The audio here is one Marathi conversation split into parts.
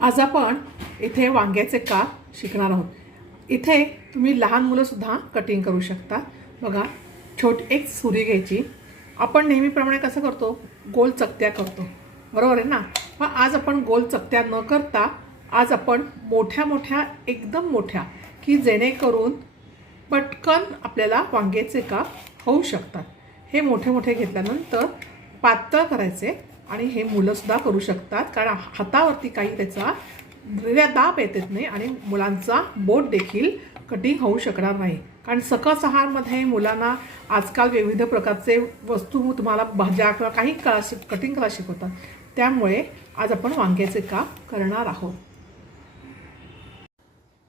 आज आपण इथे वांग्याचे काप शिकणार आहोत। इथे तुम्ही लहान मुलंसुद्धा कटिंग करू शकता। बघा, एक सुरी घ्यायची। आपण नेहमीप्रमाणे कसं करतो, गोल चकत्या करतो, बरोबर आहे ना। पण आज आपण गोल चकत्या न करता आज आपण मोठ्या मोठ्या, एकदम मोठ्या, की जेणेकरून पटकन आपल्याला वांग्याचे काप होऊ शकतात। हे मोठे मोठे घेतल्यानंतर पातळ करायचे आणि हे मुलंसुद्धा करू शकतात, कारण हातावरती काही त्याचा दाब येत नाही आणि मुलांचा बोट देखील कटिंग होऊ शकणार नाही। कारण सकस आहारमध्ये मुलांना आजकाल विविध प्रकारचे वस्तू तुम्हाला भाज्या किंवा काही कटिंग करायला शिकवतात। त्यामुळे आज आपण वांग्याचे काप करणार आहोत।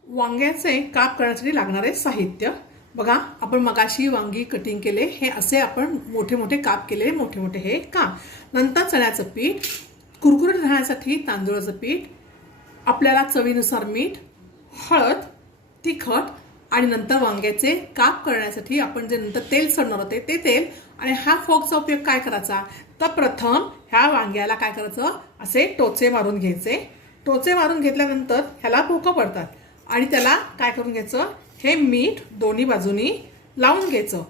वांग्याचे काप करण्यासाठी लागणारे साहित्य बघा, आपण मगाशी वांगी कटिंग केले, हे असे आपण मोठे मोठे काप केले, मोठे मोठे हे काप। नंतर चण्याचं पीठ, कुरकुरीत राहण्यासाठी तांदूळाचं पीठ, आपल्याला चवीनुसार मीठ, हळद, तिखट आणि नंतर वांग्याचे काप करण्यासाठी आपण जे नंतर तेल सोडणार होते ते तेल। आणि हा फोकचा उपयोग काय करायचा, तर प्रथम ह्या वांग्याला काय करायचं, असे टोचे मारून घ्यायचे। टोचे मारून घेतल्यानंतर ह्याला भोकं पडतात आणि त्याला काय करून घ्यायचं, हे मीठ दोन्ही बाजूनी लावून घ्यायचं।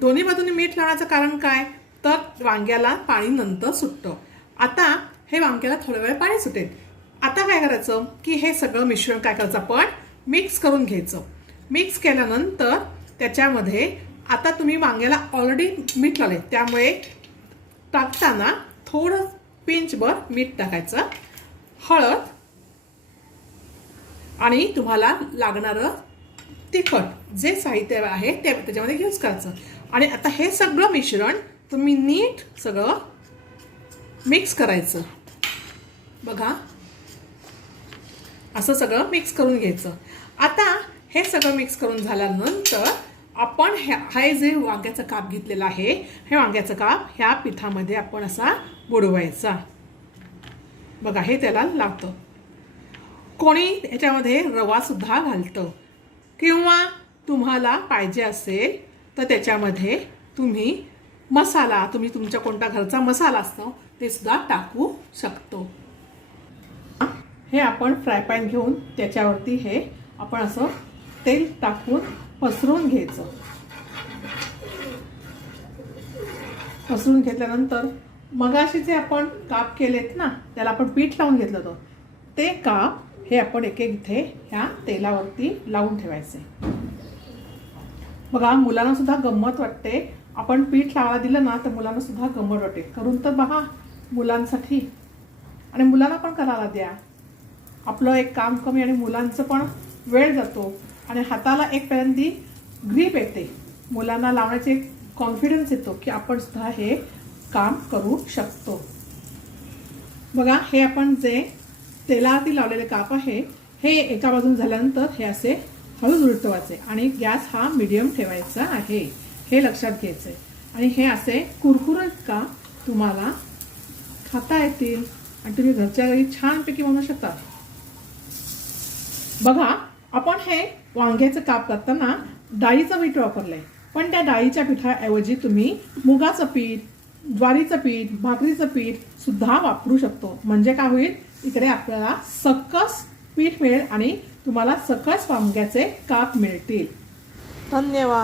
दोन्ही बाजूनी मीठ लावण्याचं कारण काय, तर वांग्याला पाणी नंतर सुटतं। आता हे वांग्याला थोडा वेळ पाणी सुटेल। आता काय करायचं, की हे सगळं मिश्रण काय करायचं, आपण मिक्स करून घ्यायचं। मिक्स केल्यानंतर त्याच्यामध्ये आता तुम्ही वांग्याला ऑलरेडी मीठ लावले, त्यामुळे टाकताना थोडं पिंचभर मीठ टाकायचं, हळद आणि तुम्हाला लागणारं तिखट जे साहित्य आहे ते त्याच्यामध्ये यूज करायचं। आणि आता हे सगळं मिश्रण तुम्ही नीट सगळं मिक्स करायचं। बघा, असं सगळं मिक्स करून घ्यायचं। आता हे सगळं मिक्स करून झाल्यानंतर आपण हे जे वांग्याचं काप घेतलेलं आहे, हे वांग्याचं काप ह्या पिठामध्ये आपण असा बुडवायचा। बघा, हे त्याला लागतं। कोणी ह्याच्यामध्ये रवा सुद्धा घालतं, किंवा तुम्हाला पाहिजे असेल तर त्याच्यामध्ये तुम्ही मसाला, तुम्ही तुमच्या कोणता घरचा मसाला असतो ते सुद्धा टाकू शकतो। हे आपण फ्राय पॅन घेऊन त्याच्यावरती हे आपण असं तेल टाकून पसरवून घ्यायचं। पसरवून घेतल्यानंतर मगाशी जे आपण काप केलेत ना, त्याला आपण पीठ लावून घेतलं होतं, ते काप हे आपण एक एक इथे ह्या तेलावरती लावून ठेवायचे। बघा, मुलांना सुद्धा गंमत वाटते, आपण पीठ लावायला दिलं ना तर मुलांना सुद्धा गंमत वाटते। करून तर बघा मुलांसाठी, आणि मुलांना पण करायला द्या। आपलं एक काम कमी आणि मुलांचं पण वेळ जातो आणि हाताला एक पहिल्यांदी ग्रीप येते, मुलांना लावण्याचे कॉन्फिडन्स येतो की आपण सुद्धा हे काम करू शकतो। बघा, हे आपण जे तेलावरती लावलेले काप आहे, हे एका बाजून झाल्यानंतर हे असे हळूच उलटवायचे आणि गॅस हा मीडियम ठेवायचा आहे, हे लक्षात घ्यायचे। आणि हे असे कुरकुरीत काप तुम्हाला खाता येतील आणि तुम्ही घरच्या घरी छानपैकी बनवू शकता। बघा, आपण हे वांग्याचं काप करताना डाळीचं पीठ वापरलंय, पण त्या डाळीच्या पिठाऐवजी तुम्ही मुगाचं पीठ, ज्वारीचं पीठ, भाकरीचं पीठ सुद्धा वापरू शकतो। म्हणजे काय होईल, इकडे आपल्याला सकस पीठ मिळेल आणि तुम्हाला सकस वांग्याचे काप मिळतील। धन्यवाद।